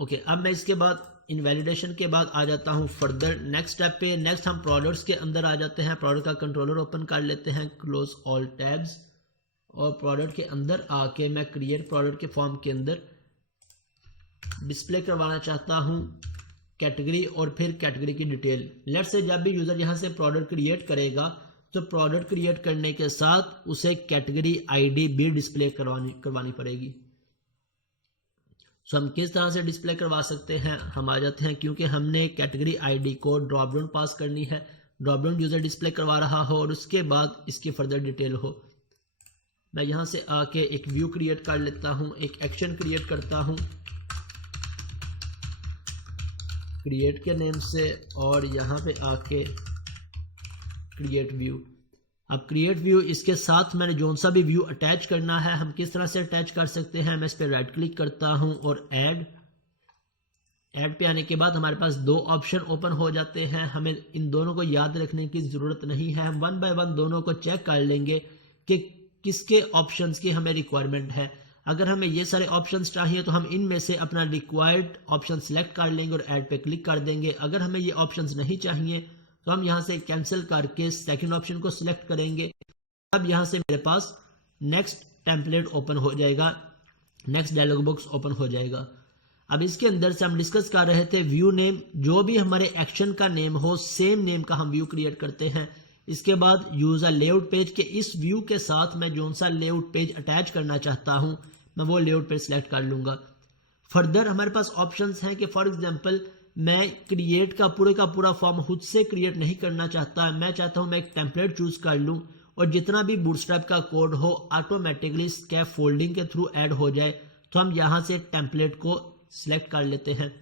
Okay, अब मैं इसके बाद इनवैलिडेशन के बाद आ जाता हूँ फर्दर नेक्स्ट स्टेप पे। नेक्स्ट हम प्रोडक्ट्स के अंदर आ जाते हैं। प्रोडक्ट का कंट्रोलर ओपन कर लेते हैं, क्लोज ऑल टैब्स, और प्रोडक्ट के अंदर आके मैं क्रिएट प्रोडक्ट के फॉर्म के अंदर डिस्प्ले करवाना चाहता हूँ कैटेगरी और फिर कैटेगरी की डिटेल। लेट्स से जब भी यूज़र यहाँ से प्रोडक्ट क्रिएट करेगा तो प्रोडक्ट क्रिएट करने के साथ उसे कैटेगरी आईडी भी डिस्प्ले करवानी पड़ेगी। सो हम किस तरह से डिस्प्ले करवा सकते हैं, हम आ जाते हैं, क्योंकि हमने कैटेगरी आईडी को ड्रॉप डाउन पास करनी है, ड्रॉप डाउन यूज़र डिस्प्ले करवा रहा हो और उसके बाद इसकी फर्दर डिटेल हो। मैं यहाँ से आके एक व्यू क्रिएट कर लेता हूँ, एक एक्शन क्रिएट करता हूँ क्रिएट के नेम से, और यहाँ पे आके क्रिएट व्यू। अब क्रिएट व्यू इसके साथ मैंने जोन सा भी व्यू अटैच करना है, हम किस तरह से अटैच कर सकते हैं, मैं इस पर राइट क्लिक करता हूं और ऐड पे आने के बाद हमारे पास दो ऑप्शन ओपन हो जाते हैं। हमें इन दोनों को याद रखने की ज़रूरत नहीं है, हम वन बाय वन दोनों को चेक कर लेंगे कि किसके ऑप्शंस की हमें रिक्वायरमेंट है। अगर हमें ये सारे ऑप्शंस चाहिए तो हम इनमें से अपना रिक्वायर्ड ऑप्शन सेलेक्ट कर लेंगे और ऐड पे क्लिक कर देंगे। अगर हमें ये ऑप्शंस नहीं चाहिए तो हम यहाँ से कैंसिल करके सेकंड ऑप्शन को सिलेक्ट करेंगे। अब यहाँ से मेरे पास नेक्स्ट टेम्पलेट ओपन हो जाएगा, नेक्स्ट डायलॉग बॉक्स ओपन हो जाएगा। अब इसके अंदर से हम डिस्कस कर रहे थे व्यू नेम, जो भी हमारे एक्शन का नेम हो सेम नेम का हम व्यू क्रिएट करते हैं। इसके बाद यूजर लेआउट पेज के इस व्यू के साथ मैं जोन सा लेआउट पेज अटैच करना चाहता हूँ मैं वो लेआउट पेज सिलेक्ट कर लूंगा। फर्दर हमारे पास ऑप्शंस हैं कि फॉर एग्जांपल मैं क्रिएट का पूरा फॉर्म खुद से क्रिएट नहीं करना चाहता, मैं चाहता हूं मैं एक टेम्पलेट चूज कर लूं और जितना भी बूटस्ट्रैप का कोड हो ऑटोमेटिकली स्कैफ फोल्डिंग के थ्रू ऐड हो जाए। तो हम यहां से टेम्पलेट को सिलेक्ट कर लेते हैं।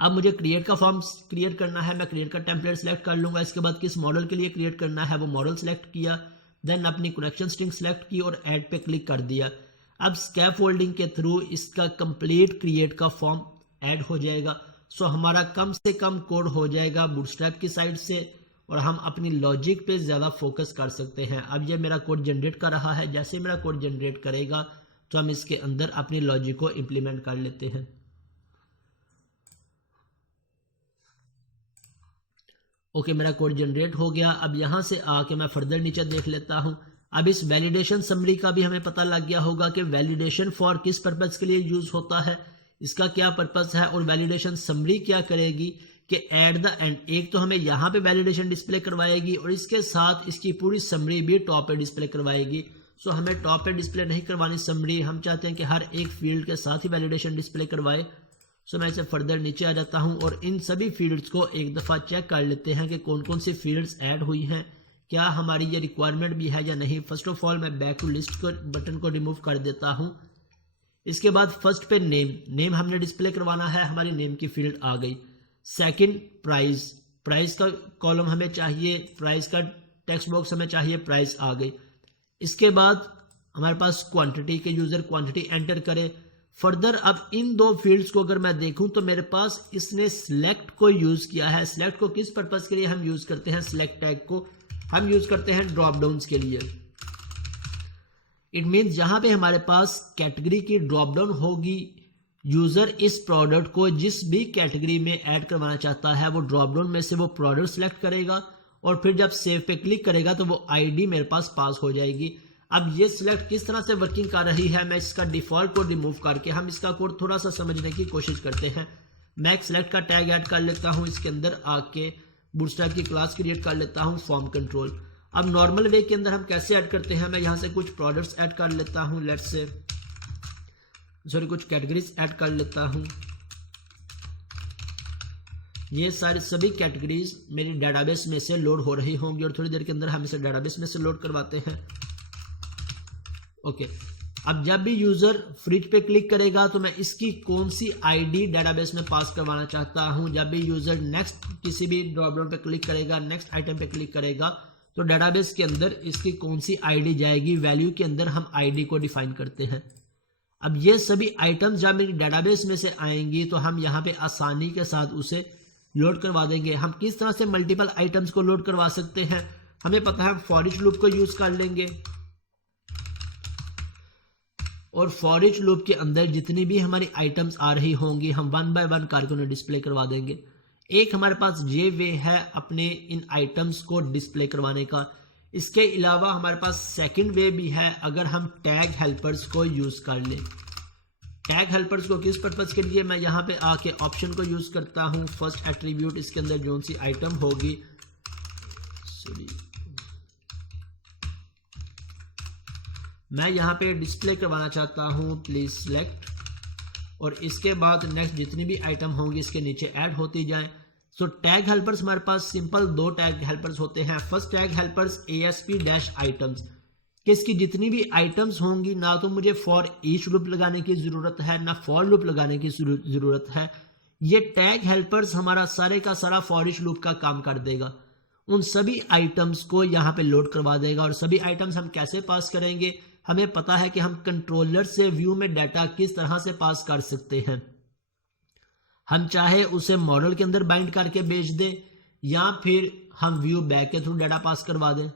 अब मुझे क्रिएट का फॉर्म क्रिएट करना है, मैं क्रिएट का टेम्पलेट सिलेक्ट कर लूंगा। इसके बाद किस मॉडल के लिए क्रिएट करना है वो मॉडल सेलेक्ट किया, देन अपनी कनेक्शन स्ट्रिंग सेलेक्ट की और ऐड पे क्लिक कर दिया। अब स्कैफ फोल्डिंग के थ्रू इसका कंप्लीट क्रिएट का फॉर्म ऐड हो जाएगा। सो हमारा कम से कम कोड हो जाएगा बूटस्ट्रैप की साइड से और हम अपनी लॉजिक पे ज़्यादा फोकस कर सकते हैं। अब ये मेरा कोड जनरेट कर रहा है, जैसे मेरा कोड जनरेट करेगा तो हम इसके अंदर अपनी लॉजिक को इंप्लीमेंट कर लेते हैं। ओके, मेरा कोड जनरेट हो गया। अब यहाँ से आके मैं फर्दर नीचे देख लेता हूँ। अब इस वैलिडेशन समरी का भी हमें पता लग गया होगा कि वैलिडेशन फॉर किस पर्पज़ के लिए यूज़ होता है, इसका क्या पर्पस है और वैलिडेशन समरी क्या करेगी कि एट द एंड एक तो हमें यहाँ पे वैलिडेशन डिस्प्ले करवाएगी और इसके साथ इसकी पूरी समरी भी टॉप पे डिस्प्ले करवाएगी। सो हमें टॉप पे डिस्प्ले नहीं करवानी समरी, हम चाहते हैं कि हर एक फील्ड के साथ ही वैलिडेशन डिस्प्ले करवाए। सो मैं इसे फर्दर नीचे आ जाता हूँ और इन सभी फील्ड्स को एक दफ़ा चेक कर लेते हैं कि कौन कौन सी फील्ड्स ऐड हुई हैं, क्या हमारी ये रिक्वायरमेंट भी है या नहीं। फर्स्ट ऑफ ऑल मैं बैक टू लिस्ट बटन को रिमूव कर देता हूँ। इसके बाद फर्स्ट पे नेम हमने डिस्प्ले करवाना है, हमारी नेम की फील्ड आ गई। सेकंड प्राइस का कॉलम हमें चाहिए, प्राइस का टेक्स्ट बॉक्स हमें चाहिए, प्राइस आ गई। इसके बाद हमारे पास क्वांटिटी के यूजर क्वांटिटी एंटर करे। फर्दर अब इन दो फील्ड्स को अगर मैं देखूं तो मेरे पास इसने सिलेक्ट को यूज किया है। सिलेक्ट को किस पर्पज के लिए हम यूज करते हैं, सिलेक्ट टैग को हम यूज करते हैं ड्रॉप डाउन्स के लिए। इट मीन्स जहां पे हमारे पास कैटेगरी की ड्रॉप डाउन होगी, यूजर इस प्रोडक्ट को जिस भी कैटेगरी में ऐड करवाना चाहता है वो ड्रॉप डाउन में से वो प्रोडक्ट सेलेक्ट करेगा और फिर जब सेव पे क्लिक करेगा तो वो आईडी मेरे पास पास हो जाएगी। अब ये सिलेक्ट किस तरह से वर्किंग कर रही है, मैं इसका डिफॉल्ट कोड रिमूव करके हम इसका कोड थोड़ा सा समझने की कोशिश करते हैं। मैं एक सिलेक्ट का टैग ऐड कर लेता हूं, इसके अंदर आके बूटस्ट्रैप की क्लास क्रिएट कर लेता हूं फॉर्म कंट्रोल। अब नॉर्मल वे के अंदर हम कैसे ऐड करते हैं, मैं यहां से कुछ प्रोडक्ट्स ऐड कर लेता हूं, लेट्स से कुछ कैटेगरीज ऐड कर लेता हूं। ये सारे सभी कैटेगरीज मेरी डेटाबेस में से लोड हो रही होंगी और थोड़ी देर के अंदर हम इसे डेटाबेस में से लोड करवाते हैं। ओके, अब जब भी यूजर फ्रिज पे क्लिक करेगा तो मैं इसकी कौन सी आईडी डेटाबेस में पास करवाना चाहता हूं। जब भी यूजर नेक्स्ट किसी भी ड्रॉप डाउन पे क्लिक करेगा, नेक्स्ट आइटम पे क्लिक करेगा तो डेटाबेस के अंदर इसकी कौन सी आईडी जाएगी, वैल्यू के अंदर हम आईडी को डिफाइन करते हैं। अब ये सभी आइटम्स जब मेरी डेटाबेस में से आएंगी तो हम यहाँ पे आसानी के साथ उसे लोड करवा देंगे। हम किस तरह से मल्टीपल आइटम्स को लोड करवा सकते हैं, हमें पता है, हम फॉर ईच लूप को यूज कर लेंगे। और फॉर ईच लूप के अंदर जितनी भी हमारी आइटम्स आ रही होंगी हम वन बाय वन करके उन्हें डिस्प्ले करवा देंगे। एक हमारे पास ये वे है अपने इन आइटम्स को डिस्प्ले करवाने का। इसके अलावा हमारे पास सेकंड वे भी है, अगर हम टैग हेल्पर्स को यूज कर लें। टैग हेल्पर्स को किस पर्पस के लिए, मैं यहाँ पे आके ऑप्शन को यूज करता हूँ, फर्स्ट एट्रीब्यूट इसके अंदर जो सी आइटम होगी, सॉरी मैं यहाँ पे डिस्प्ले करवाना चाहता हूँ, प्लीज सिलेक्ट, और इसके बाद नेक्स्ट जितनी भी आइटम होंगी इसके नीचे ऐड होती जाएं। सो टैग हेल्पर्स हमारे पास सिंपल दो टैग हेल्पर्स होते हैं। फर्स्ट टैग हेल्पर्स ASP-आइटम्स, कि इसकी जितनी भी आइटम्स होंगी ना तो मुझे फॉर ईच लूप लगाने की ज़रूरत है ना फॉर लूप लगाने की ज़रूरत है। ये टैग हेल्पर्स हमारा सारे का सारा फॉर ईच लूप का काम कर देगा, उन सभी आइटम्स को यहाँ पे लोड करवा देगा। और सभी आइटम्स हम कैसे पास करेंगे, हमें पता है कि हम कंट्रोलर से व्यू में डाटा किस तरह से पास कर सकते हैं। हम चाहे उसे मॉडल के अंदर बाइंड करके भेज दें या फिर हम व्यू बैक के थ्रू डाटा पास करवा दें।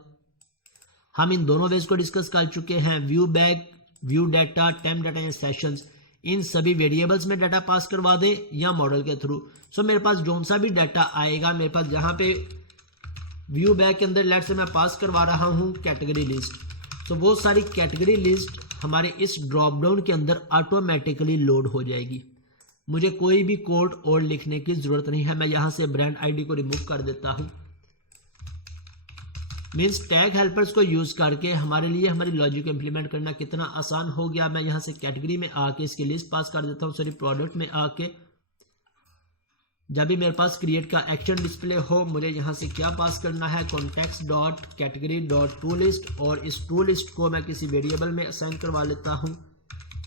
हम इन दोनों वेज को डिस्कस कर चुके हैं, view back, view data, temp data या सेशंस, इन सभी वेरिएबल्स में डाटा पास करवा दें या मॉडल के थ्रू। सो मेरे पास जो सा भी डाटा आएगा, मेरे पास जहाँ पे व्यू बैक के अंदर लेट से मैं पास करवा रहा हूँ कैटेगरी लिस्ट, तो वो सारी कैटेगरी लिस्ट हमारे इस ड्रॉप डाउन के अंदर ऑटोमेटिकली लोड हो जाएगी। मुझे कोई भी कोड और लिखने की जरूरत नहीं है। मैं यहां से ब्रांड आईडी को रिमूव कर देता हूं। मींस टैग हेल्पर्स को यूज करके हमारे लिए हमारी लॉजिक को इंप्लीमेंट करना कितना आसान हो गया। मैं यहां से कैटेगरी में आके इसकी लिस्ट पास कर देता हूं, सॉरी प्रोडक्ट में आके जब भी मेरे पास क्रिएट का एक्शन डिस्प्ले हो, मुझे यहाँ से क्या पास करना है, context dot category dot to list, और इस टू लिस्ट को मैं किसी वेरिएबल में असाइन करवा लेता हूँ।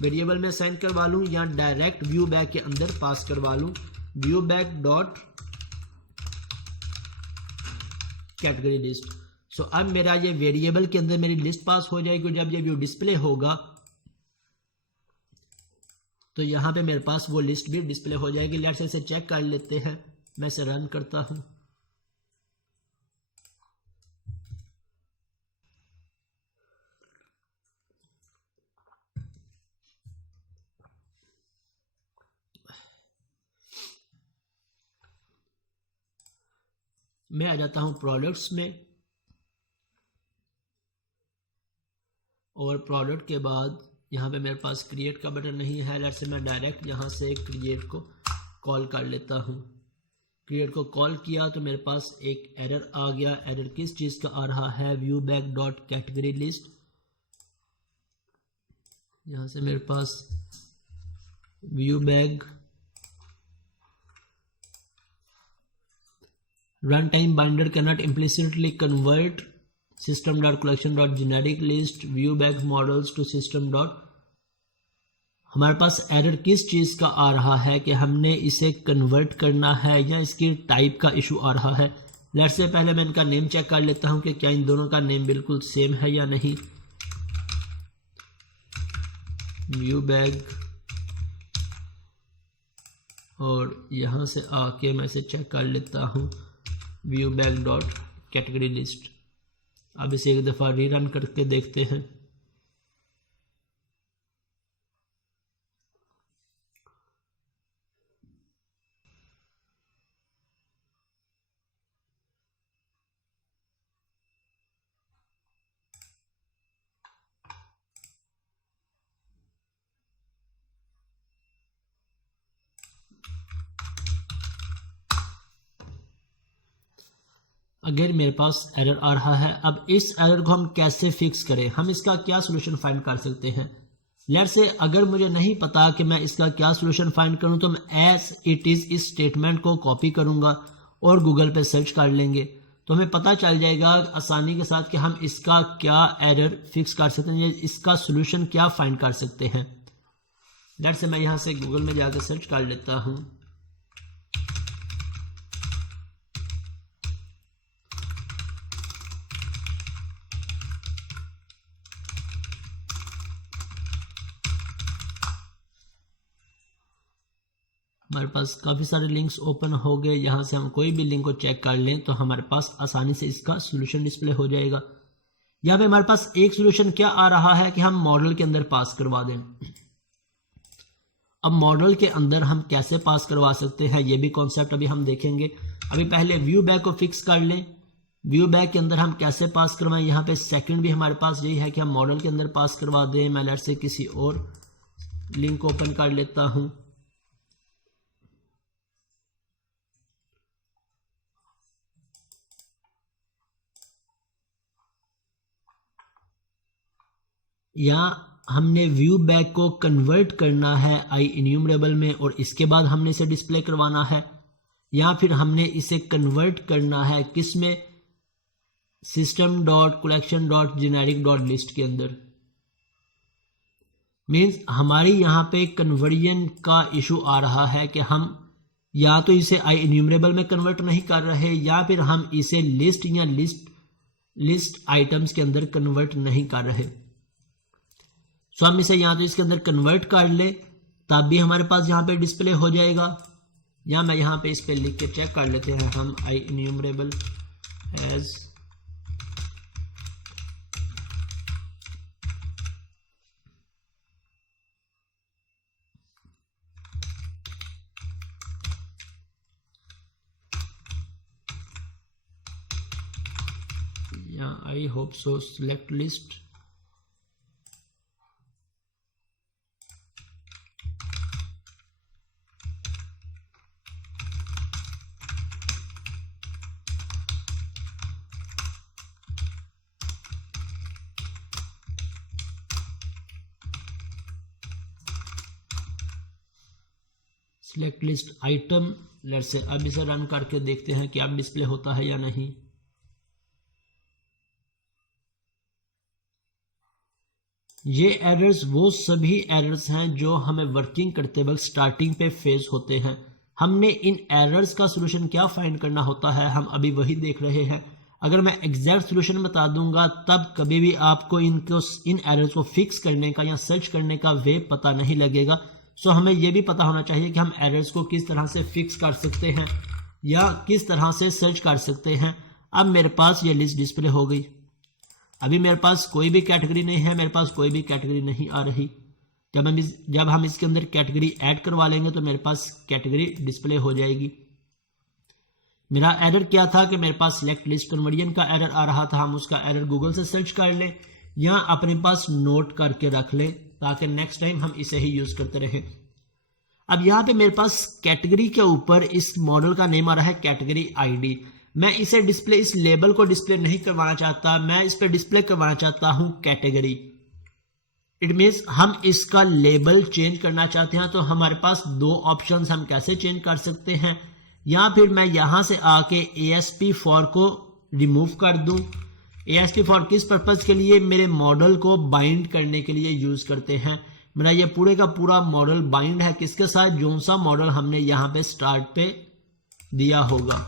वेरिएबल में असाइन करवा लूँ या डायरेक्ट व्यू बैक के अंदर पास करवा लूँ, ViewBag dot category list. So अब मेरा ये वेरिएबल के अंदर मेरी लिस्ट पास हो जाएगी। जब ये व्यू डिस्प्ले होगा तो यहाँ पे मेरे पास वो लिस्ट भी डिस्प्ले हो जाएगी। लेट्स से इसे चेक कर लेते हैं, मैं इसे रन करता हूँ। मैं आ जाता हूँ प्रोडक्ट्स में, और प्रोडक्ट के बाद यहाँ पे मेरे पास क्रिएट का बटन नहीं है। लेट्स से मैं डायरेक्ट यहाँ से क्रिएट को कॉल कर लेता हूँ। क्रिएट को कॉल किया तो मेरे पास एक एरर आ गया। एरर किस चीज़ का आ रहा है, ViewBag dot category list. यहाँ से मेरे पास ViewBag runtime binder cannot implicitly convert system dot collection dot generic list view back models to system dot। हमारे पास एरर किस चीज़ का आ रहा है कि हमने इसे कन्वर्ट करना है या इसकी टाइप का इशू आ रहा है। लेट्स से पहले मैं इनका नेम चेक कर लेता हूं कि क्या इन दोनों का नेम बिल्कुल सेम है या नहीं। व्यू बैक, और यहां से आके मैं इसे चेक कर लेता हूं, view back dot category list. अब इसे एक दफ़ा रीरन करके देखते हैं। अगर मेरे पास एरर आ रहा है, अब इस एरर को हम कैसे फिक्स करें, हम इसका क्या सोल्यूशन फाइंड कर सकते हैं। लेट्स से अगर मुझे नहीं पता कि मैं इसका क्या सोल्यूशन फाइंड करूं, तो मैं एज इट इज़ इस स्टेटमेंट को कॉपी करूंगा और गूगल पे सर्च कर लेंगे, तो हमें पता चल जाएगा आसानी के साथ कि हम इसका क्या एरर फिक्स कर सकते हैं, इसका सोल्यूशन क्या फाइंड कर सकते हैं। लेट्स से मैं यहाँ से गूगल में जाकर सर्च कर लेता हूँ। हमारे पास काफ़ी सारे लिंक्स ओपन हो गए। यहाँ से हम कोई भी लिंक को चेक कर लें तो हमारे पास आसानी से इसका सोल्यूशन डिस्प्ले हो जाएगा। यहाँ पे हमारे पास एक सोल्यूशन क्या आ रहा है कि हम मॉडल के अंदर पास करवा दें। अब मॉडल के अंदर हम कैसे पास करवा सकते हैं ये भी कॉन्सेप्ट अभी हम देखेंगे। अभी पहले व्यू बैक को फिक्स कर लें। व्यू बैक के अंदर हम कैसे पास करवाएं, यहाँ पे सेकंड भी हमारे पास यही है कि हम मॉडल के अंदर पास करवा दें। मैं लेट से किसी और लिंक ओपन कर लेता हूं। या हमने व्यू बैक को कन्वर्ट करना है आई इन्यूमरेबल में और इसके बाद हमने इसे डिस्प्ले करवाना है, या फिर हमने इसे कन्वर्ट करना है किस में, system dot collection dot generic dot list के अंदर। मीन्स हमारी यहाँ पे कन्वर्जन का इशू आ रहा है कि हम या तो इसे आई इन्यूमरेबल में कन्वर्ट नहीं कर रहे या फिर हम इसे लिस्ट या लिस्ट आइटम्स के अंदर कन्वर्ट नहीं कर रहे। सो हम इसे या तो इसके अंदर कन्वर्ट कर ले तब भी हमारे पास यहाँ पे डिस्प्ले हो जाएगा, या मैं यहाँ पे इस पे लिख के चेक कर लेते हैं हम आई इन्यूमरेबल एज या I hope so select list. Select list item let से अब इसे रन करके देखते हैं कि अब डिस्प्ले होता है या नहीं। ये एरर्स वो सभी एरर्स हैं जो हमें वर्किंग करते वक्त स्टार्टिंग पे फेस होते हैं। हमने इन एरर्स का सलूशन क्या फाइंड करना होता है हम अभी वही देख रहे हैं। अगर मैं एग्जैक्ट सलूशन बता दूंगा तब कभी भी आपको इन एरर्स को फिक्स करने का या सर्च करने का वे पता नहीं लगेगा। सो हमें यह भी पता होना चाहिए कि हम एरर्स को किस तरह से फिक्स कर सकते हैं या किस तरह से सर्च कर सकते हैं। अब मेरे पास ये लिस्ट डिस्प्ले हो गई। अभी मेरे पास कोई भी कैटेगरी नहीं है, मेरे पास कोई भी कैटेगरी नहीं आ रही। जब हम इसके अंदर कैटेगरी ऐड करवा लेंगे तो मेरे पास कैटेगरी डिस्प्ले हो जाएगी। मेरा एरर क्या था कि मेरे पास सिलेक्ट लिस्ट कन्वर्जन का एरर आ रहा था। हम उसका एरर गूगल से सर्च कर लें या अपने पास नोट करके रख लें ताकि नेक्स्ट टाइम हम इसे ही यूज करते रहें। अब यहाँ पे मेरे पास कैटेगरी के ऊपर इस मॉडल का नेम आ रहा है कैटेगरी आईडी। मैं इसे डिस्प्ले, इस लेबल को डिस्प्ले नहीं करवाना चाहता, मैं इस पर डिस्प्ले करवाना चाहता हूं कैटेगरी। इट मीन्स हम इसका लेबल चेंज करना चाहते हैं तो हमारे पास दो ऑप्शंस हम कैसे चेंज कर सकते हैं। या फिर मैं यहां से आके ASP4 को रिमूव कर दूं। ASP4 किस पर्पज के लिए, मेरे मॉडल को बाइंड करने के लिए यूज करते हैं। मेरा ये पूरे का पूरा मॉडल बाइंड है किसके साथ, जो सा मॉडल हमने यहां पे स्टार्ट पे दिया होगा।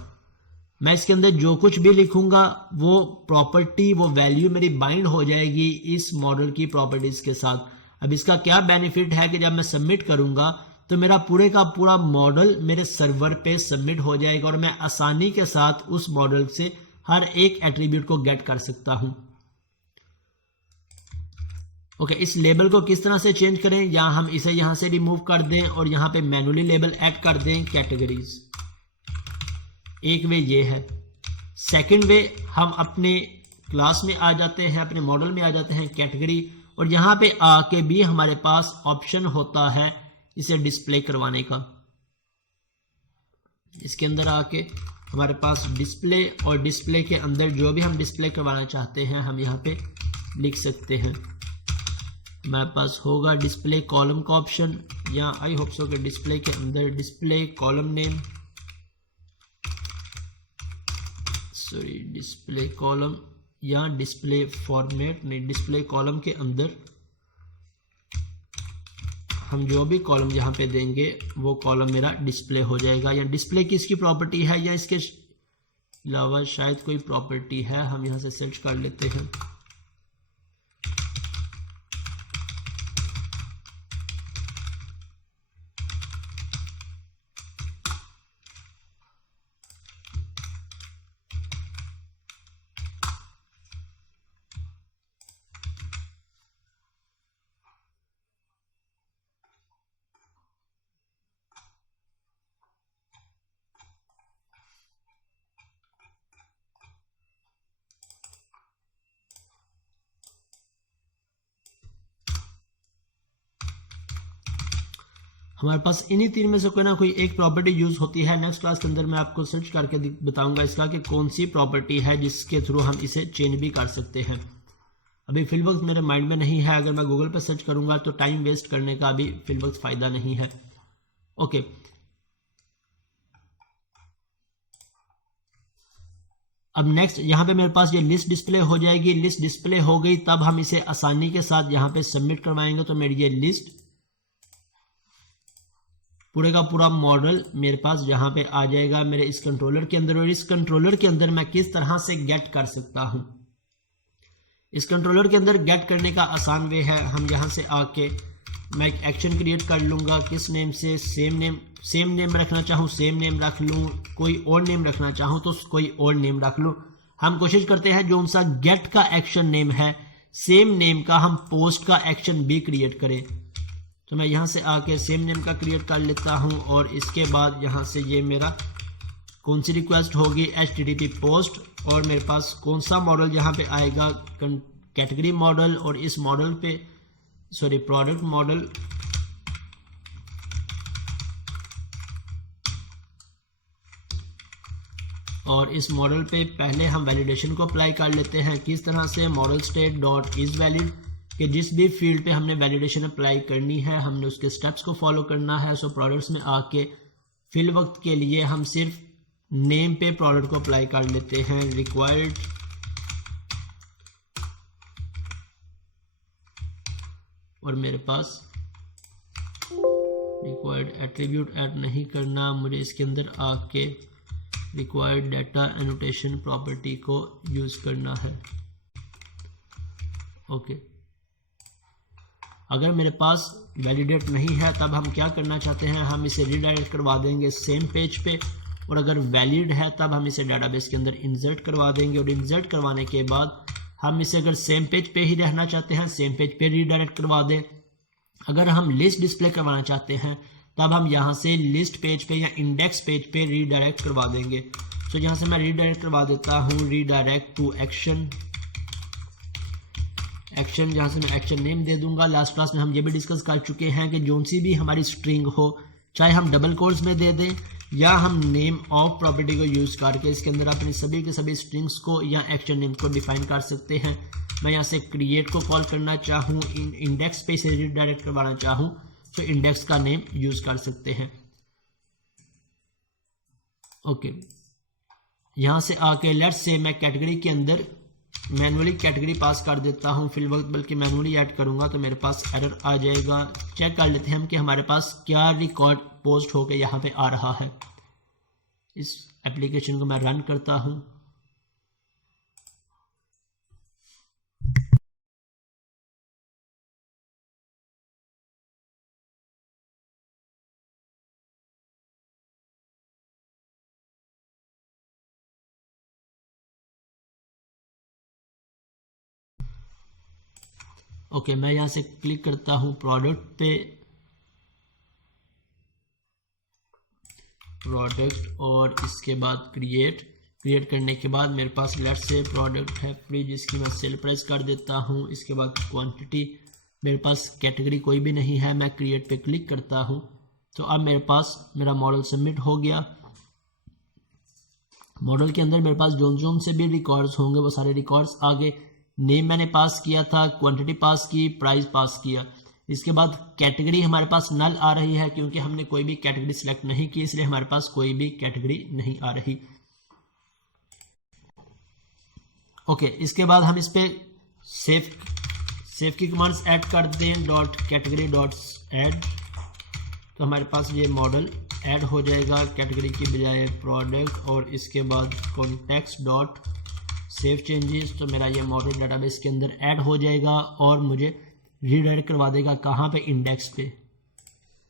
मैं इसके अंदर जो कुछ भी लिखूंगा वो प्रॉपर्टी, वो वैल्यू मेरी बाइंड हो जाएगी इस मॉडल की प्रॉपर्टीज के साथ। अब इसका क्या बेनिफिट है कि जब मैं सबमिट करूंगा तो मेरा पूरे का पूरा मॉडल मेरे सर्वर पे सबमिट हो जाएगा और मैं आसानी के साथ उस मॉडल से हर एक एट्रीब्यूट को गेट कर सकता हूं। ओके, इस लेबल को किस तरह से चेंज करें, या हम इसे यहां से रिमूव कर दें और यहां पे मैनुअली लेबल ऐड कर दें कैटेगरीज। एक वे ये है। सेकंड वे, हम अपने क्लास में आ जाते हैं, अपने मॉडल में आ जाते हैं कैटेगरी, और यहां पे आके भी हमारे पास ऑप्शन होता है इसे डिस्प्ले करवाने का। इसके अंदर आके हमारे पास डिस्प्ले, और डिस्प्ले के अंदर जो भी हम डिस्प्ले करवाना चाहते हैं हम यहाँ पे लिख सकते हैं। हमारे पास होगा डिस्प्ले कॉलम का ऑप्शन, या आई होप सो कि डिस्प्ले के अंदर display column name, sorry display column, या डिस्प्ले फॉर्मेट नहीं, डिस्प्ले कॉलम के अंदर हम जो भी कॉलम यहाँ पे देंगे वो कॉलम मेरा डिस्प्ले हो जाएगा। या डिस्प्ले की इसकी प्रॉपर्टी है या इसके अलावा शायद कोई प्रॉपर्टी है, हम यहाँ से सर्च कर लेते हैं। हमारे पास इन्हीं तीन में से कोई ना कोई एक प्रॉपर्टी यूज होती है। नेक्स्ट क्लास के अंदर मैं आपको सर्च करके बताऊंगा इसका कि कौन सी प्रॉपर्टी है जिसके थ्रू हम इसे चेंज भी कर सकते हैं। अभी फिल वक्त मेरे माइंड में नहीं है, अगर मैं गूगल पर सर्च करूंगा तो टाइम वेस्ट करने का अभी फिल वक्त फायदा नहीं है। ओके, अब नेक्स्ट यहाँ पे मेरे पास ये लिस्ट डिस्प्ले हो जाएगी। लिस्ट डिस्प्ले हो गई तब हम इसे आसानी के साथ यहाँ पे सबमिट करवाएंगे तो मेरी ये लिस्ट पूरे का पूरा मॉडल मेरे पास यहाँ पे आ जाएगा मेरे इस कंट्रोलर के अंदर। और इस कंट्रोलर के अंदर मैं किस तरह से गेट कर सकता हूँ, इस कंट्रोलर के अंदर गेट करने का आसान वे है, हम यहाँ से आके मैं एक एक्शन क्रिएट कर लूँगा। किस नेम से, सेम नेम रखना चाहूँ सेम नेम रख लूँ, कोई और नेम रखना चाहूँ तो कोई और नेम रख लूँ। हम कोशिश करते हैं जो सा गेट का एक्शन नेम है सेम नेम का हम पोस्ट का एक्शन भी क्रिएट करें। तो मैं यहाँ से आके सेम नेम का क्रिएट कर लेता हूँ और इसके बाद यहाँ से ये मेरा कौन सी रिक्वेस्ट होगी, HTTP पोस्ट, और मेरे पास कौन सा मॉडल यहाँ पे आएगा, कैटेगरी मॉडल, और इस मॉडल पे प्रोडक्ट मॉडल। और इस मॉडल पे पहले हम वैलिडेशन को अप्लाई कर लेते हैं। किस तरह से, model state dot is valid, कि जिस भी फील्ड पे हमने वैलिडेशन अप्लाई करनी है हमने उसके स्टेप्स को फॉलो करना है। सो प्रोडक्ट्स में आके फिल वक्त के लिए हम सिर्फ नेम पे प्रोडक्ट को अप्लाई कर लेते हैं। रिक्वायर्ड और मेरे पास रिक्वायर्ड एट्रीब्यूट ऐड नहीं करना, मुझे इसके अंदर आके रिक्वायर्ड डाटा एनोटेशन प्रॉपर्टी को यूज करना है। ओके, अगर मेरे पास वैलिडेट नहीं है तब हम क्या करना चाहते हैं, हम इसे रीडायरेक्ट करवा देंगे सेम पेज पे, और अगर वैलिड है तब हम इसे डाटाबेस के अंदर इंसर्ट करवा देंगे। और इंसर्ट करवाने के बाद हम इसे अगर सेम पेज पे ही रहना चाहते हैं सेम पेज पे रीडायरेक्ट करवा दें। अगर हम लिस्ट डिस्प्ले करवाना चाहते हैं तब हम यहाँ से लिस्ट पेज पे या इंडेक्स पेज पे रीडायरेक्ट करवा देंगे। तो यहाँ से मैं रीडायरेक्ट करवा देता हूँ, रीडायरेक्ट टू एक्शन, जहाँ से मैं एक्शन नेम दे दूंगा। लास्ट क्लास में हम ये भी डिस्कस कर चुके हैं कि जोन सी भी हमारी स्ट्रिंग हो, चाहे हम डबल कोट्स में दे दें या हम नेम ऑफ प्रॉपर्टी को यूज करके इसके अंदर अपनी सभी के सभी स्ट्रिंग्स को या एक्शन नेम को डिफाइन कर सकते हैं। मैं यहाँ से क्रिएट को कॉल करना चाहूँ, इंडेक्स पे से रीडायरेक्ट करवाना चाहूँ तो इंडेक्स का नेम यूज कर सकते हैं। ओके, यहाँ से आके लेट्स से मैं कैटेगरी के अंदर मैनुअली कैटेगरी पास कर देता हूँ फिल वक्त, बल्कि मैनुअली ऐड करूँगा तो मेरे पास एरर आ जाएगा। चेक कर लेते हैं हम कि हमारे पास क्या रिकॉर्ड पोस्ट होकर यहाँ पे आ रहा है। इस एप्लीकेशन को मैं रन करता हूँ। ओके, मैं यहाँ से क्लिक करता हूँ प्रोडक्ट पे, प्रोडक्ट, और इसके बाद क्रिएट करने के बाद मेरे पास लेट्स से प्रोडक्ट है फ्री, जिसकी मैं सेल प्राइस कर देता हूँ। इसके बाद क्वांटिटी, मेरे पास कैटेगरी कोई भी नहीं है, मैं क्रिएट पे क्लिक करता हूँ तो अब मेरे पास मेरा मॉडल सबमिट हो गया। मॉडल के अंदर मेरे पास जोन से भी रिकॉर्ड्स होंगे वो सारे रिकॉर्ड्स आ गए। नेम मैंने पास किया था, क्वांटिटी पास की, प्राइस पास किया। इसके बाद कैटेगरी हमारे पास नल आ रही है क्योंकि हमने कोई भी कैटेगरी सिलेक्ट नहीं की, इसलिए हमारे पास कोई भी कैटेगरी नहीं आ रही। ओके, इसके बाद हम इस पे सेव की कमांड्स ऐड कर दें, डॉट कैटेगरी डॉट ऐड, तो हमारे पास ये मॉडल ऐड हो जाएगा कैटेगरी की बजाय प्रोडक्ट। और इसके बाद कॉन्टेक्स्ट डॉट सेव चेंजेस, तो मेरा ये मॉडल डाटाबेस के अंदर ऐड हो जाएगा और मुझे रीडायरेक्ट करवा देगा कहाँ पे, इंडेक्स पे।